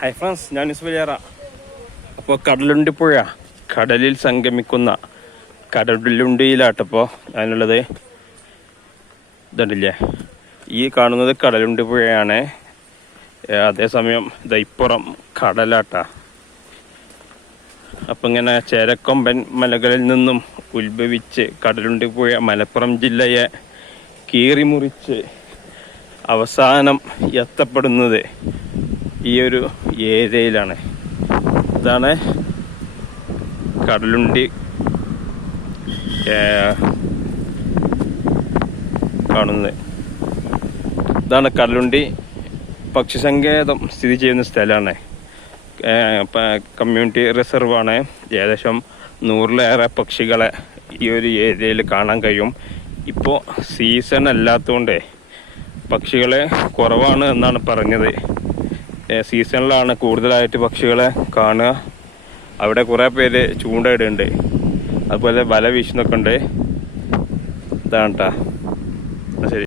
Hi friends, ഞാൻ ഇസ്വലിയാറ. അപ്പോൾ കടലുണ്ടി പുഴ, കടലിൽ സംഗമിക്കുന്ന കടലുണ്ടിയിലാട്ടപ്പോൾ ഞാനുള്ളത്. ഇതുണ്ടല്ലേ, ഈ കാണുന്നത് കടലുണ്ടി പുഴയാണ്. അതേസമയം ഇപ്പുറം കടലാട്ട. അപ്പം ഇങ്ങനെ ചേരക്കൊമ്പൻ മലകളിൽ നിന്നും ഉത്ഭവിച്ച് കടലുണ്ടി പുഴ മലപ്പുറം ജില്ലയെ കീറിമുറിച്ച് അവസാനം എത്തപ്പെടുന്നത് ഈ ഒരു ഏരിയയിലാണ്. ഇതാണ് കടലുണ്ടി കാണുന്നത്. ഇതാണ് കടലുണ്ടി പക്ഷി സങ്കേതം സ്ഥിതി ചെയ്യുന്ന സ്ഥലമാണ്. കമ്മ്യൂണിറ്റി റിസർവാണ്. ഏകദേശം 100-ലേറെ പക്ഷികളെ ഈ ഒരു ഏരിയയിൽ കാണാൻ കഴിയും. ഇപ്പോൾ സീസൺ അല്ലാത്തതുകൊണ്ട് പക്ഷികളെ കുറവാണ് എന്നാണ് പറഞ്ഞത്. സീസണിലാണ് കൂടുതലായിട്ട് പക്ഷികളെ കാണുക. അവിടെ കുറേ പേര് ചൂണ്ടയിടുന്നുണ്ട്, അതുപോലെ വല വീശുന്നൊക്കെ ഉണ്ട്. ഇതാണ് കേട്ടോ. ശരി.